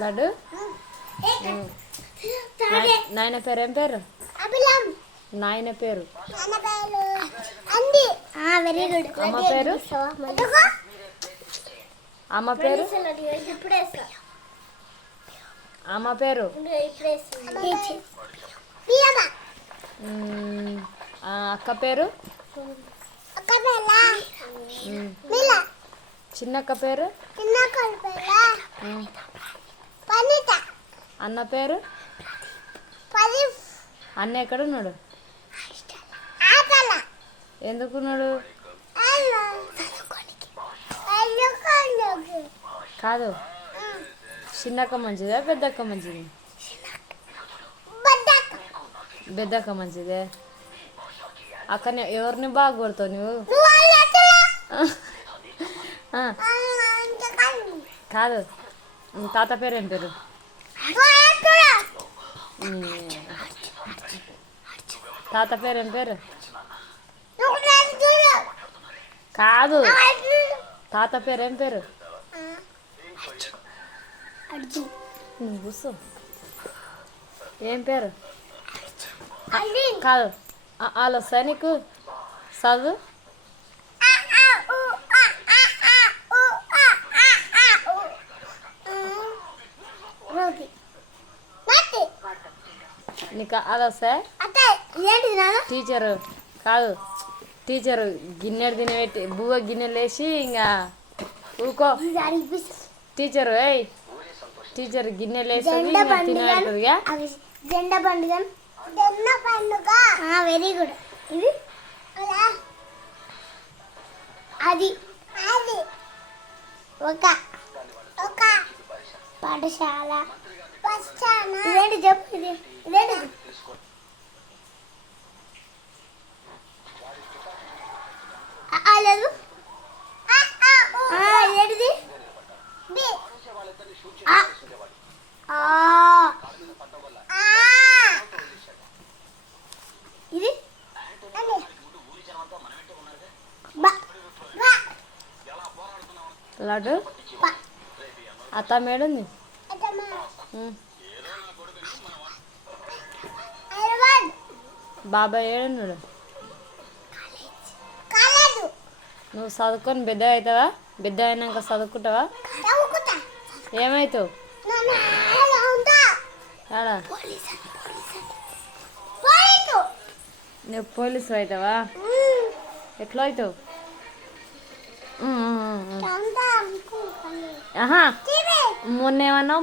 లడ్డు. నాయన పేరు ఏం పేరు? నాయన పేరు అమ్మ పేరు? అమ్మ పేరు? అమ్మ పేరు? అక్క పేరు? చిన్నక్క పేరు? అన్న పేరు? అన్న ఎక్కడున్నాడు? ఎందుకున్నాడు? కాదు, చిన్నక్క మంచిదా పెద్దక్క మంచిది? పెద్దక్క మంచిదే. అక్కని ఎవరిని బాగా కొడతావు నువ్వు? కాదు, తాత పేరు ఏం పేరు? తాత పేరు ఏం పేరు? కాదు, తాత పేరు ఏం పేరు? నువ్వు కూర్చో. ఏం పేరు? కాదు, వాళ్ళు వస్తాయి నీకు చదువు? నీకు అది వస్తాయి? టీచరు కాదు, టీచరు గిన్నెడు తినబెట్టి బువ్వ గిన్నెలు వేసి ఇంకా ఊకో. టీచరు టీచర్ గిన్నెలు వేసి తినబెడుతుందిగా. జెండా పండుగ. Very good. ఇది అది ఒక పాఠశాల. ఇదేంటి చెప్పు? ఇదేంటి? లేదు, ఇదేంటిది? ఇది లడ్డు. అత్త మేడుంది. బాబాయ్ ఏడున్నాడు? నువ్వు చదువుకొని పెద్ద అవుతావా? పెద్ద అయినాక చదువుకుంటావా? ఏమవుతావు? నువ్వు పోలీసు అవుతావా? ఎట్లా అవుతావు? మొన్నేమన్నావు?